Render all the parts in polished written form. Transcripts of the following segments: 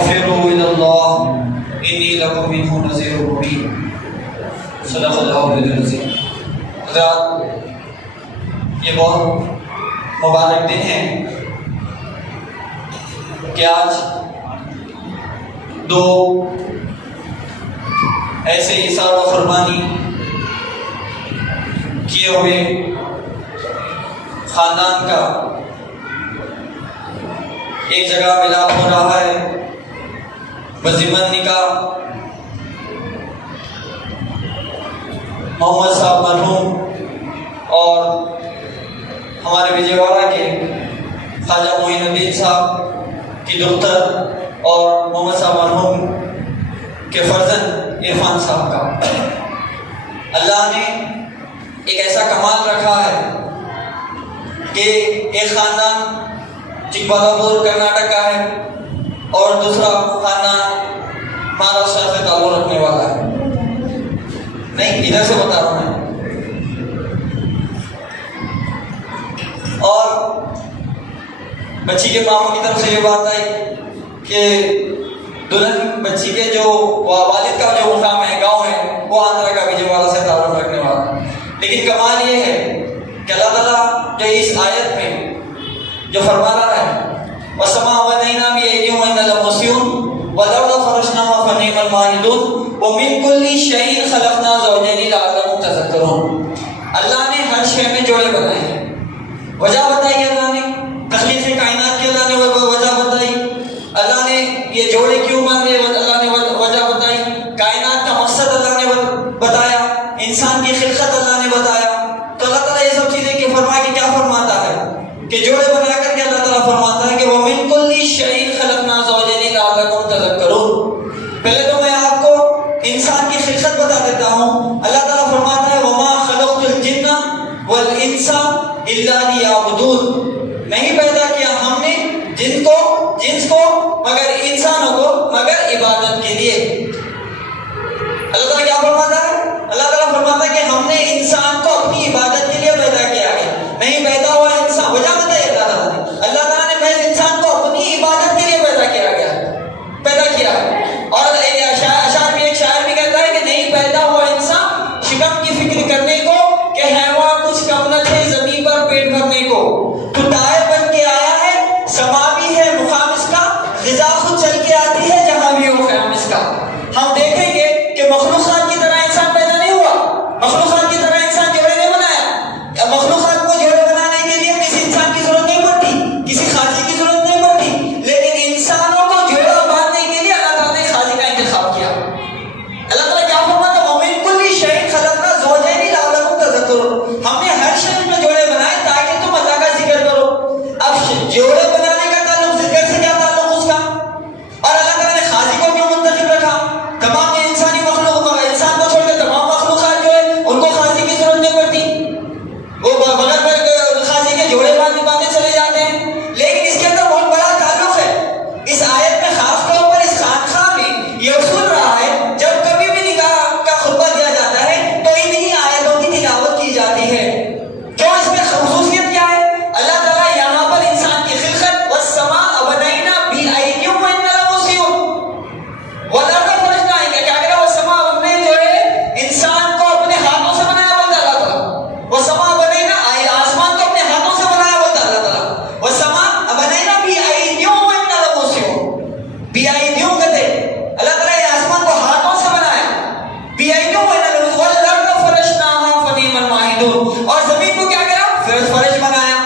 ففروا إلى الله إني لكم منه نذير مبين. صدق اللہ العظیم. حضرات، یہ بہت مبارک دن ہے کہ آج دو ایسے اثار و فرمانی کیے ہوئے خاندان کا ایک جگہ ملاپ ہو رہا ہے بضمن نکاح. محمد صاحب مرحوم اور ہمارے وجے واڑہ کے خواجہ معین الدین صاحب کی دختر اور محمد صاحب مرحوم کے فرزند عرفان صاحب کا. اللہ نے ایک ایسا کمال رکھا ہے کہ ایک خاندان چکبالپور کرناٹک کا ہے اور دوسرا خاندان مہاراشٹر سے تعلق رکھنے والا ہے. نہیں، ادھر سے بتا رہا ہوں. اور بچی کے ماموں کی طرف سے یہ بات آئی کہ دلہن بچی کے جو والد کا جو مقام ہے، گاؤں ہے، وہ آندھرا کا وجے واڑہ سے تعلق رکھنے والا. لیکن کمال یہ ہے کہ اللہ تعالیٰ جو اس آیت میں جو فرما رہا ہے وَالسَّمَاءَ بَنَيْنَاهَا بِأَيْدٍ وَإِنَّا لَمُوسِعُونَ وَالْأَرْضَ فَرَشْنَاهَا فَنِعْمَ الْمَاهِدُونَ وَمِن كُلِّ شَيْءٍ خَلَقْنَا زَوْجَيْنِ لَعَلَّكُمْ تَذَكَّرُونَ. اللہ نے ہر شے میں جوڑے بنائے ہیں. وجہ بتائی اللہ نے، تخلیق کائنات کی اللہ نے وجہ بتائی. اللہ نے یہ جوڑے کیوں باندھے اللہ نے وجہ بتائی. کائنات کا مقصد اللہ نے بتایا. انسان کی خلقت اللہ نے بتایا. تو اللہ تعالیٰ یہ سب چیزیں کہ فرما کے کیا فرماتا ہے کہ جوڑے بنا کر کے اللہ تعالیٰ فرماتا ہے کہ وَمِن كُلِّ شَيْءٍ خَلَقْنَا زَوْجَيْنِ لَعَلَّكُمْ تَذَكَّرُونَ. پہلے تو میں آپ کو انسان کی خلقت بتا دیتا ہوں. اللہ تعالیٰ فرماتا ہے وَمَا خَلَقْتُ الْجِنَّ وَالْإِنسَ إِلَّا لِيَعْبُدُونَ. نہیں پیدا کیا ہم نے جنس کو مگر انسانوں کو مگر عبادت کے لیے. اللہ تعالیٰ کیا فرماتا ہے؟ اللہ تعالیٰ فرماتا ہے کہ ہم نے انسان کو اپنی عبادت کے لیے پیدا کیا ہے. نہیں پیدا ہوا انسان، وجہ بتائی اللہ تعالیٰ نے محض انسان کو اپنی عبادت کے لیے پیدا کیا ہے. اور ایک شاعر بھی کہتا ہے کہ نہیں پیدا ہوا انسان شکم کی فکر کرنے کو کہ حیوان کچھ کم نہ تھے زمین پر پیٹ بھرنے کو. تو طائر بن کے آیا ہے، سما بھی ہے مقام اس کا، غذا خود چل کے آتی ہے جہاں بھی ہو قیام اس کا. ہم دیکھیں گے کہ مخلوقات کی طرح انسان پیدا نہیں ہوا. مخلوقات کی طرح انسان جوڑے نہیں بنایا. مخلوقات کو جوڑے بنانے کے لیے کسی انسان کی ضرورت نہیں پڑتی، کسی خاصی کی ضرورت نہیں پڑتی. لیکن انسانوں کو جوڑا باندھنے کے لیے اللہ تعالیٰ نے خاصی کا انتخاب کیا. اللہ تعالیٰ کیا فرماتا ہے وَمِن كُلِّ شَيْءٍ خَلَقْنَا زَوْجَيْنِ لَعَلَّكُمْ تَذَكَّرُونَ. ہم نے ہر شے میں جوڑے بنائے تاکہ تم اللہ کا ذکر کرو. اب جوڑے بنانے کا تعلق ذکر سے کیا تعلق اس کا؟ اور اللہ تعالیٰ نے خاصی کو کیوں منتخب رکھا؟ تمام انسانی مخلوق انسان کو چھوڑ کے تمام مخلوقات جو ہے ان کو خاصی کی ضرورت نہیں پڑتی. وہ بغیر خاصی کے جوڑے باندھے چلے جاتے ہیں. لیکن اس کے اندر بہت بڑا تعلق ہے. اس آیت میں خاص طور پر اس خانقاہ میں یہ اصول رہا ہے جب کبھی بھی نکاح کا خطبہ دیا جاتا ہے تو انہی آیتوں کی تلاوت کی جاتی ہے. کیوں؟ اس میں خصوصیت کیا ہے؟ اللہ تعالیٰ یہاں پر انسان کی خلقت وَالسَّمَاءَ بَنَيْنَاهَا بِأَيْدٍ وَإِنَّا لَمُوسِعُونَ وَالْأَرْضَ فَرَشْنَاهَا. کیا کرا وَالسَّمَاءَ ہم نے جو ہے انسان کو اپنے ہاتھوں سے بنایا بولتا اللہ تعالیٰ. وَالسَّمَاءَ بَنَيْنَاهَا آسمان کو اپنے ہاتھوں سے بنایا بولتا اللہ تعالیٰ. وَالسَّمَاءَ بَنَيْنَاهَا بِأَيْدٍ وَإِنَّا لَمُوسِعُونَ. بِأَيْدٍ کہتے اللہ تعالیٰ یہ آسمان کو ہاتھوں سے بنایا. بِأَيْدٍ وَإِنَّا لَمُوسِعُونَ وَالْأَرْضَ فَرَشْنَاهَا فَنِعْمَ الْمَاهِدُونَ. اور زمین کو کیا کرا؟ فرش بنایا.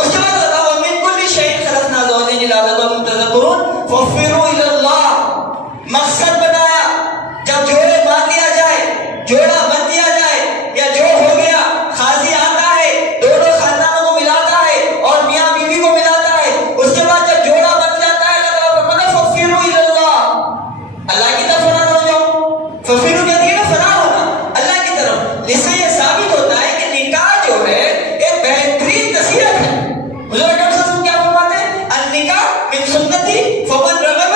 اس کے بعد اللہ وَمِن كُلِّ شَيْءٍ خَلَقْنَا زَوْجَيْنِ لَعَلَّكُمْ تَذَكَّرُونَ. فَفِرُّوا إِلَى اللَّهِ. مقصد بنایا جب جوڑے باندھ لیا جائے، جوڑا بن دیا جائے یا جوڑ ہو گیا، قاضی آتا ہے دونوں خاندانوں کو ملاتا ہے اور میاں بیوی کو ملاتا ہے. اس کے بعد جب جوڑا بن جاتا ہے اللہ تعالیٰ فرماتا ہے فَفِرُّوا إِلَى اللَّهِ. اللہ کی طرف فرار ہو جاؤ. فَفِرُّوا کہتے ہیں نا فرار ہونا اللہ کی طرف. اس سے یہ ثابت ہوتا ہے کہ نکاح جو ہے ایک بہترین نصیحت ہے. حضور اکرم صلی اللہ علیہ وسلم کیا فرماتے ہیں؟ النکاح من سنتی فمن رغب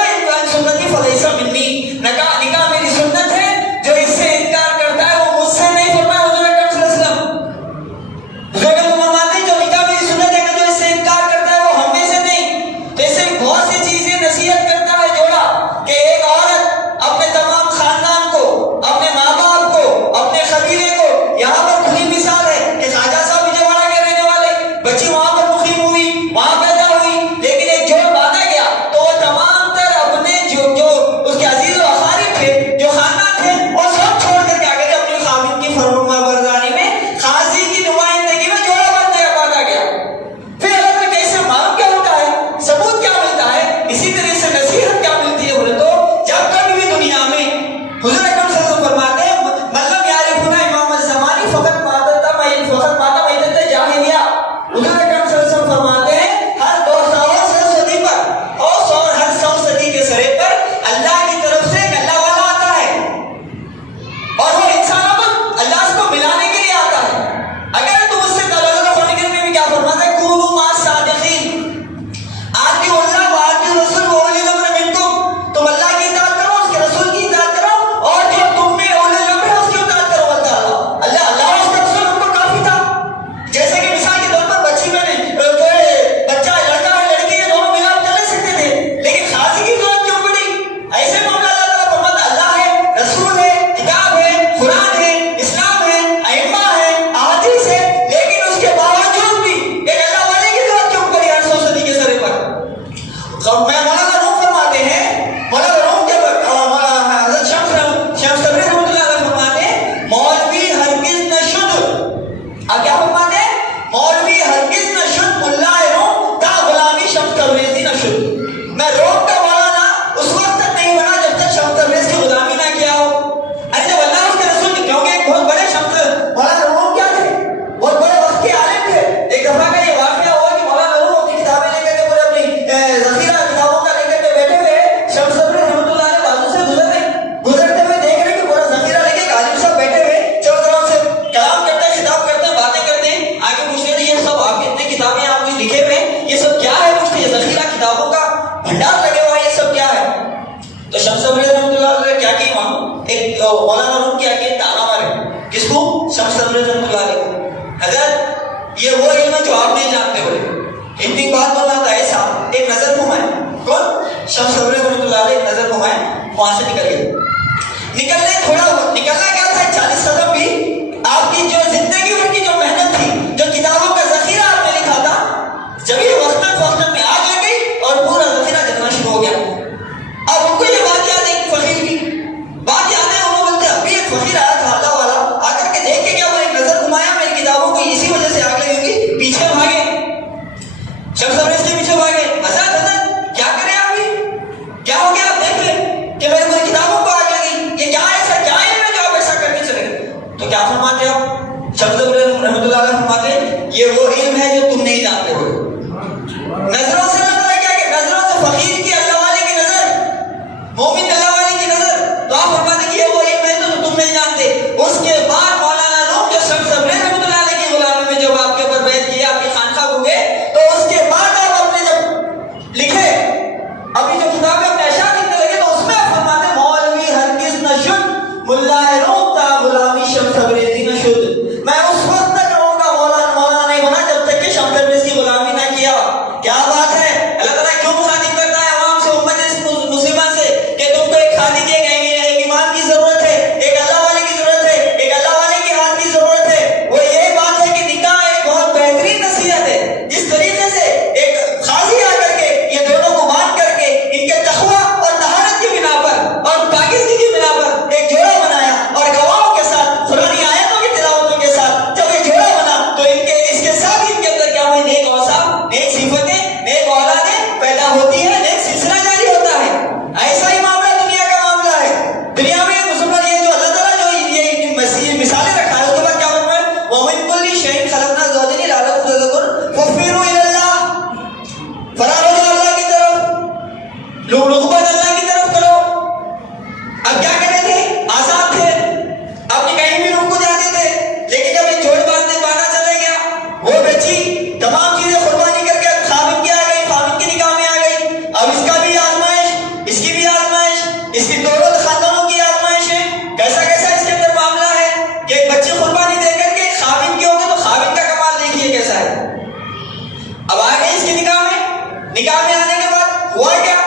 اس سے نصیحت کیا ملتی ہے بولے تو جب کبھی بھی دنیا میں حضور اکرم صلی اللہ علیہ وسلم فرماتے ہیں مطلب یعرفنا امام الزمانی فقط ماتت جاہلیہ. حضور اکرم صلی اللہ علیہ وسلم فرماتے ہیں ہر 200 صدی پر اور ہر 100 صدی کے سرے پر اللہ کی طرف سے ایک اللہ والا آتا ہے اور وہ انسانوں کو اللہ کو ملانے کے لیے آتا ہے. اگر تم اس سے تعلق ہونے کے لیے بھی کیا فرماتا ہے کونوا مع الصادقین آتی اللہ و آتی رسول و اولی الامر منکم. تم اللہ کی اطاعت کرو اس کے رسول کی اطاعت کرو اور جو تم میں اولی الامر ہے اس کی اطاعت کرو. اللہ اور اس کا رسول ان کو کافی تھا. جیسے کہ مثال کے طور پر بچی میں جو ہے بچہ لڑکا ہے لڑکی ہے دونوں ملا کر چل سکتے تھے لیکن خاصی کی ضرورت کیوں پڑی؟ ایسے معاملہ اللہ تعالیٰ فرماتا اللہ ہے رسول ہے کتاب ہے قرآن ہے اسلام ہے ائمہ ہے احادیث ہے لیکن اس کے باوجود بھی ایک اللہ والے کی ضرورت کیوں پڑی 800 صدی کے سرے پر؟ مولانا روم فرماتے ہیں مولانا روم جب حضرت شمس تبریز رحمۃ اللہ علیہ فرماتے ہیں مولوی ہرگز نہ شد. اب کیا فرماتے ہیں مولوی ہرگز نہ شد ملا روم تا غلامی شمس تبریزی نہ شد. میں روم کا مولانا اس وقت تک نہیں بنا جب تک شمس تبریز کی غلامی نہ کیا ہو. ارے جب اللہ اس کے رسول کیونکہ ایک بہت بڑے شمس مولانا روم کیا تھے بہت بڑے وقت کے عالم تھے. ایک دفعہ کا یہ واقعہ ہوا کہ مولانا روم اپنی کتابیں لے کر کے پورے اپنی ذخیرہ کتابوں کا لے کر کے بیٹھے ہوئے شمس تبریز رحمۃ اللہ علیہ بازو سے گزرتے ہوئے دیکھ رہے کہ پورا ذخیرہ لے کے عالم صاحب بیٹھے ہوئے چلو ذرا سے کلام کرتے ہیں خطاب کرتے ہیں باتیں کرتے ہیں. آگے پوچھتے ہیں یہ سب آپ اتنے کتابیں آپ کچھ لکھے ہوئے ہیں یہ سب کیا ہے؟ پوچھتے ہیں ذخیرہ کتابوں کا بھنڈار لگے ہوا ہے یہ سب کیا ہے؟ تو شمس تبریز رحمۃ اللہ علیہ کیا کی وہاں ایک مولانا روم کیا کہ تانا مارے کس کو؟ شمس تبریز رحمۃ اللہ علیہ کو. حضرت یہ وہ علم ہے جو آپ نہیں جانتے ہوئے اتنی بات بول رہا تھا ایسا ایک نظر گھمائے کون؟ شمس تبریز رحمۃ اللہ علیہ نظر گھمائے وہاں سے نکل گئے. نکلنا کیا تھا 40 قدم بھی آپ کی جو زندگی بھر کی جو محنت تھی جو کتابوں کا ذخیرہ آپ نے لکھا تھا جب یہ وقتاً میں آگ لگ گئی اور پورا ذخیرہ جلنا شروع ہو گیا. اب ان کو یہ بات یاد ہے فقیر کی بات یاد ہے. وہ بولتے ابھی ایک فقیر آیا تھا اللہ والا آ کر کے دیکھ کے کیا وہ ایک نظر گھمایا میری کتابوں کو اسی وجہ سے آگ لگی ہوگی پیچھے بھاگے شمس تبریز کے پیچھے بھاگے. حضرت کیا کریں آپ بھی کیا ہو گیا آپ دیکھ لیں کہ میرے پوری کتابوں کو آگ لگی یہ کیا ایسا کیا ہے جو آپ ایسا کرنے چلے تو کیا فرماتے آپ؟ شمس تبریز رحمۃ اللہ علیہ فرماتے یہ وہ علم ہے جو تم نہیں جانتے ہو. نظروں سے اللہ کیا کہ نظروں سے فقیر کی اللہ والے کی نظر مومن اللہ والے کی نظر تو آپ فرماتے کہ یہ وہ علم ہے جو تم نہیں جانتے. اس کے بعد مولانا روم جو شمس تبریز رحمۃ اللہ علیہ کی غلامی میں جب آپ کے اوپر بیعت کیا آپ کی خانقاہ کو گئے تو اس کے بعد آپ اپنے جب لکھے اپنی جو کتابیں اپنے اشعار لکھنے لگے تو اس میں آپ فرماتے مولوی ہرگز نہ شد ملا روم تا غلامی شمس تبریزی نہ شد. میں اس وقت تک روم کا مولانا نہیں بنا جب تک کہ شمس تبریز کی غلامی نہ کیا. کیا بات ہے اللہ تعالیٰ کیوں مخاطب کرتا ہے عوام سے امت مسلمہ سے کہ تم کو ایک خادم کی ایک امام کی ضرورت ہے ایک اللہ والے کی ضرورت ہے ایک اللہ والے کی ہاتھ کی ضرورت ہے. وہ یہ بات ہے کہ نکاح ایک بہت بہترین نصیحت ہے جس طریقے سے ایک قاضی آ کر کے یہ دونوں کو باندھ کر کے ان کے تقویٰ اور طہارت کی بنا پر اور پاکیزگی کی بنا پر ایک جوڑا بنایا اور گواہوں کے ساتھ قرآنی آیتوں کی تلاوتوں کے ساتھ جب یہ جوڑا بنا تو ان کے اس کے ساتھ ان کے اندر کیا ہوئی نیک اوصاف نیک صفتیں نیک اولادیں پیدا ہوتی ہے نیک سلسلہ جاری ہوتا ہے. ایسا ہی معاملہ دنیا کا معاملہ ہے. دنیا میں مسلمان یہ جو اللہ تعالیٰ جو یہ مثالیں رکھا ہے اس کے بعد کیا فرمایا وَمِن كُلِّ شَيْءٍ خَلَقْنَا زَوْجَيْنِ لَعَلَّكُمْ تَذَكَّرُونَ فَفِرُّوا إِلَى اللَّهِ فرار ہو جاؤ اللہ کی طرف رغبت اللہ کی طرف کرو. اب کیا کہتے تھے آزاد تھے اپنی کہیں بھی رک کو جاتے تھے لیکن جب یہ جوڑ باندھنا چلے گیا وہ بچی تمام چیزیں قربانی کر کے خامن کی آ گئی خامن کی نکاح میں آ گئی. اب اس کا بھی آزمائش اس کی بھی آزمائش اس کی دونوں خاندانوں کی آزمائش ہے. کیسا اس کے اندر معاملہ ہے کہ ایک بچی قربانی دے کر کے خامن کی ہوگی تو خامن کا کمال دیکھیے کیسا ہے. اب آ گئی اس کی نکاح میں آنے کے بعد ہوا کیا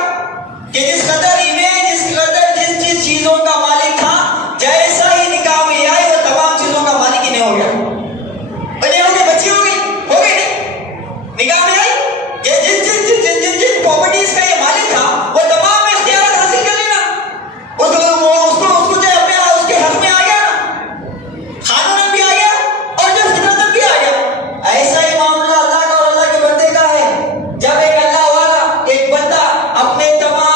کہ جس قدر جس چیزوں کا مالک تھا جیسا ہی نکاح میں آئے وہ تمام چیزوں کا مالک ہی نہیں ہو گیا. بچی ہو گئی نہیں نکاح میں آئی جن پراپرٹیز کا یہ مالک تھا وہ تمام میں اختیارات حاصل کر لینا اس کو جو اپنے اس کے حق میں آ گیا نا قانون بھی آ گیا اور جو فطرت بھی آ گیا. ایسا ہی معاملہ اللہ کا اور اللہ کے بندے کا ہے. جب ایک اللہ والا ایک بندہ اپنے تمام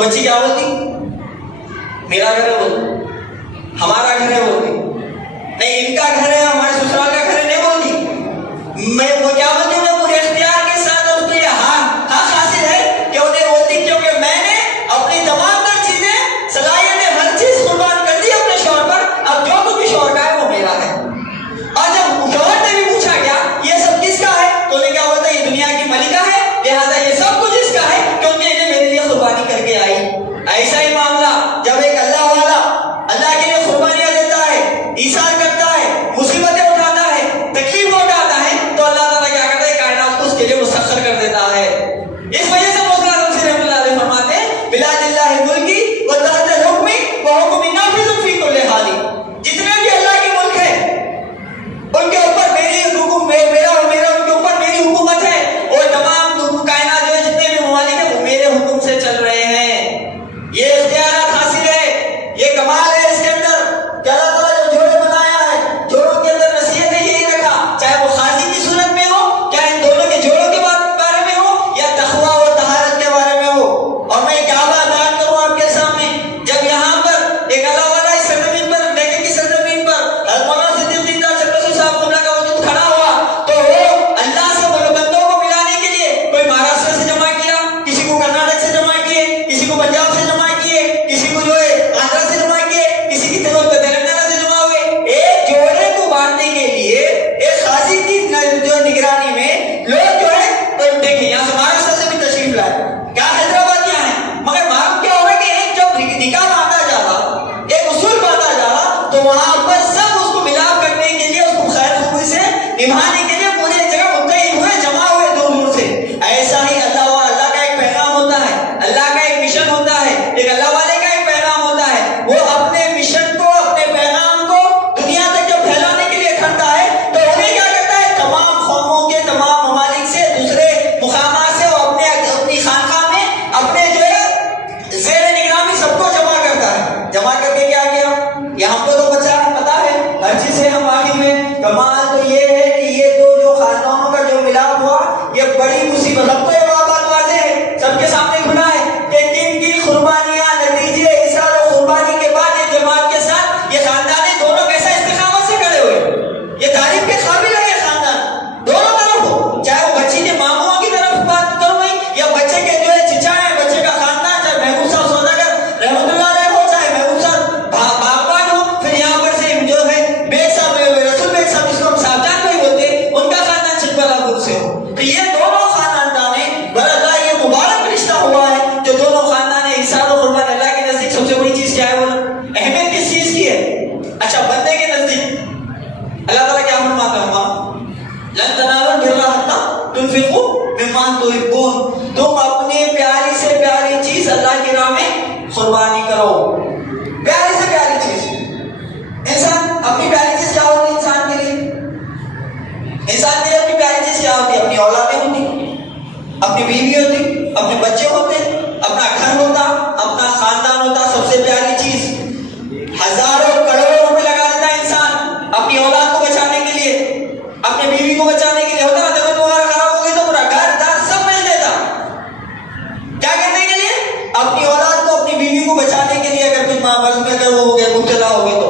تو بچی کیا بولتی؟ میرا گھر ہے بولتی، ہمارا گھر ہے بولتی، نہیں ان کا گھر ہے ہمارے سسرال کا گھر ہے نہیں بولتی. میں وہ کیا بولتی ہوں؟ پورے اختیار کے ساتھ اس کے حق حاصل ہے کہ انہیں بولتی کیونکہ میں نے اپنی تمام تر چیزیں صلاحیتیں ہر چیز قربان کر دی اپنے شوہر پر، اب جو کچھ بھی شوہر کا ہے وہ میرا ہے. اور جب شوہر نے بھی پوچھا کیا یہ سب کس کا ہے تو انہیں کیا بولتا یہ دنیا کی ملکہ ہے لہٰذا یہ سب کچھ اس کا ہے کیونکہ انہیں میرے لیے قربانی کر کے آئی. ایسا ہی معاملہ جب ایک اللہ والا اللہ کے لیے قربانیاں دیتا ہے، ایثار کرتا ہے، مصیبتیں اٹھاتا ہے، تکلیف اٹھاتا ہے تو اللہ تعالیٰ کیا کرتا ہے کائنات کو اس کے لیے مسخر کر دیتا ہے. اس وجہ سے مولانا روسی رحمۃ اللہ علیہ فرماتے ہیں بلاد اللہ ملکی و تحت حکمی و حکم نافذ فی کل حال. جتنے بھی اللہ کے ملک ہیں ان کے اوپر میری حکم میرا اور میرا ان کے اوپر میری حکومت ہے اور تمام کائنات جو ہے جتنے بھی ممالک ہیں وہ میرے حکم سے چل رہے ہیں. یہ اختیارات حاصل ہے، یہ کمال ہے اس کے اندر کہ اللہ تعالیٰ جو جوڑے بنایا ہے جوڑوں کے اندر نصیحت یہی رکھا، چاہے وہ خاصی کی صورت میں ہو، کیا ان دونوں کے جوڑوں کے بارے میں ہو یا تقویٰ اور طہارت کے بارے میں ہو. اور میں کیا بات بیان کروں آپ کے سامنے، جب یہاں پر ایک اللہ والا اس سرزمین پر لیکن کی سرزمین پر حضرت مولانا صدیق زندہ چکرسو صاحب قبلہ کا وجود کھڑا ہوا تو وہ اللہ سے بندوں کو ملانے کے لیے کوئی مہاراشٹر سے جمع کیا، کسی کو کرناٹک سے جمع کیے، کسی کو پنجاب سے جمع کیے، کسی کو جو ہے آندھرا سے جمع کیے، کسی کی تلنگانہ سے جمع ہوئے. ایک جوڑے کو باندھنے کے لیے ایک قاضی کی جو نگرانی میں لوگ جو ہے دیکھیں یہاں سے مہاراشٹر سے بھی تشریف لائے، کیا حیدرآباد کیا ہے، مگر معلوم کیا ہوگا کہ ایک جب نکاح باندھا جا رہا، ایک اصول باندھا جا رہا تو وہاں پر سب اس کو ملاپ کرنے کے لیے اس کو خیر خوبی سے نبھانے کے لیے پوری جگہ متحد ہوئے، جمع ہوئے دور دور سے. ایسا ہی اللہ کا ایک پیغام ہوتا ہے، اللہ کا ایک مشن ہوتا ہے، ایک اللہ والے کا ایک پیغام ہوتا ہے. وہ اپنے مشن کو اپنے پیغام کو دنیا تک جب پھیلانے کے لیے کھڑتا ہے تو انہیں کیا کرتا ہے تمام قوموں کے تمام ممالک سے دوسرے مقامات سے وہ اپنی خانقاہ میں اپنے جو ہے زیر نگرانی سب کو جمع کرتا ہے. جمع کر کے کیا کیا یہ ہم کو تو پتا ہے ہر چیز سے ہم واقف ہیں. کمال تو یہ ہے کہ یہ جو خاندانوں کا جو ملاپ ہوا یہ بڑی مصیبت، سب کو یہ بات واضح ہے، سب کے سامنے کھلا ہے کہ کن کن قربانیاں نتیجے اثار و قربانی کے بعد یہ جماعت کے ساتھ یہ خاندان دونوں کیسا استقامت سے کھڑے ہوئے. یہ تعریف کے قابل ہے یہ خاندان دونوں طرف ہو، چاہے وہ بچی کے ماموں کی طرف بات کروں یا بچے کے جو ہے چچا ہے بچے کا خاندان، چاہے محبوب صاحب سوداگر رحمۃ اللہ علیہ ہو، چاہے محبوب صاحب باغبان ہو، پھر یہاں پر سے جو ہے بیگ صاحب رسول بیگ صاحب جس کو ہم صاحبجان نہیں ہوتے ان کا خاندان چھتوالا پور سے ہو، تو یہ دونوں خاندان براللہ یہ مبارک رشتہ ہوا ہے جو دونوں خاندان احسان و قربان. اللہ کے نزدیک سب سے بڑی چیز کیا ہے بولو، اہمیت کس چیز کی ہے؟ اچھا بندے کے نزدیک اللہ تعالیٰ کیا فرماتا ہے لن تنالوا البر حتى تنفقوا مما تحبون، تم اپنی پیاری سے پیاری چیز اللہ کی راہ میں قربانی کرو. پیاری سے پیاری چیز انسان اپنی پیاری چیز کیا ہوتی ہے انسان کے لیے؟ انسان کے لیے اپنی پیاری چیز کیا ہوتی ہے؟ اپنی اولادیں ہوتی، اپنی بیوی ہوتی، اپنے بچے ہوتے، اپنا گھر ہوتا، اپنا خاندان ہوتا. سب سے پیاری چیز ہزاروں کروڑوں روپے لگا دیتا ہے انسان اپنی اولاد کو بچانے کے لیے، اپنے بیوی کو بچانے کے لیے. ہوتا نا طبیعت وغیرہ خراب ہو گئی تو پورا گھر دار سب مل دیتا، کیا کرنے کے لیے؟ اپنی اولاد کو اپنی بیوی کو بچانے کے لیے. اگر کچھ مرض میں اگر وہ ہو گئے مبتلا ہو گئے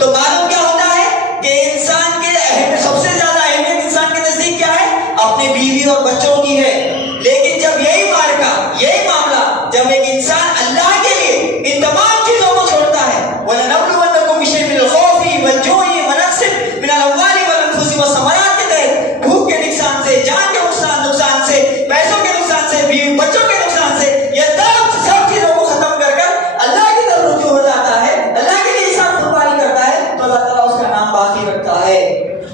تو معلوم کیا ہوتا ہے کہ انسان کے سب سے زیادہ اہمیت انسان کے نزدیک کیا ہے؟ اپنے بیوی اور بچوں کی ہے. لیکن جب یہی مارکا یہی معاملہ جب ایک انسان اللہ کے لیے ان تمام چیزوں کو چھوڑتا ہے وَلَنَبْلُوَنَّكُمْ بِشَيْءٍ مِّنَ الْخَوْفِ وَالْجُوعِ وَنَقْصٍ مِّنَ الْأَمْوَالِ وَالْأَنفُسِ وَالثَّمَرَاتِ کے تحت بھوک کے نقصان سے، جان کے نقصان سے، پیسوں کے نقصان سے، بیوی بچوں کے نقصان سے، یہ سب چیزوں کو ختم کر کر اللہ کی طرف رجوع ہو جاتا ہے، اللہ کے لیے انسان قربانی کرتا ہے تو اللہ تعالیٰ اس کا نام باقی رکھتا ہے.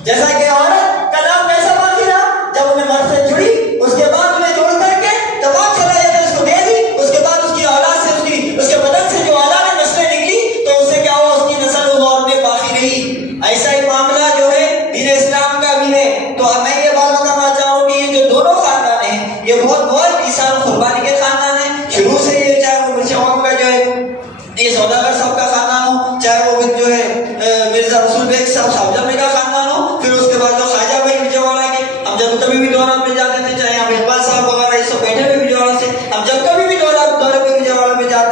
جیسا کہ عورت کا نام کیسا باقی رہا جب انہیں مرد سے جڑی، اس کے بعد انہیں جوڑ کر کے تمام صلاحیتیں اس کو دے دی، اس کے بعد اس کی اولاد سے اس کے بدن سے جو اولاد نسلیں نکلی تو اس سے کیا ہوا اس کی نسل و دور میں باقی رہی. ایسا ہی معاملہ جو ہے دین اسلام کا بھی ہے. تو میں یہ بات بتانا چاہوں کہ یہ جو دونوں خاندان ہیں یہ بہت ایثار و قربانی کے خاندان ہیں. شروع سے یہ چاہے وہ مرچا کا جو ہے یہ سوداگر صاحب کا خاندان ہو، چاہے وہ جو ہے مرزا رسول بیگ صاحب صاحبجان کا خاندان ہو، پھر اس کے بعد جو خواجہ بھائی وجےواڑا کے، ہم جب کبھی بھی دورات میں جاتے تھے، چاہے ہم اقبال صاحب وغیرہ یہ سب بیٹھے ہوئے وجےواڑا سے، ہم جب کبھی بھی دورے پہ وجےواڑا میں جاتے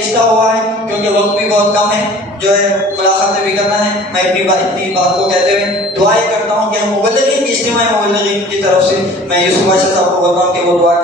رشتہ ہوا ہے، کیونکہ وقت بھی بہت کم ہے، جو ہے ملاقاتیں بھی کرنا ہے، میں اتنی بات کو کہتے ہوئے دعائیں کرتا ہوں کہ ہم مبلغین اجتماعی مبلغین کی طرف سے میں یوسف بادشاہ صاحب کو بتاؤں کہ وہ دعا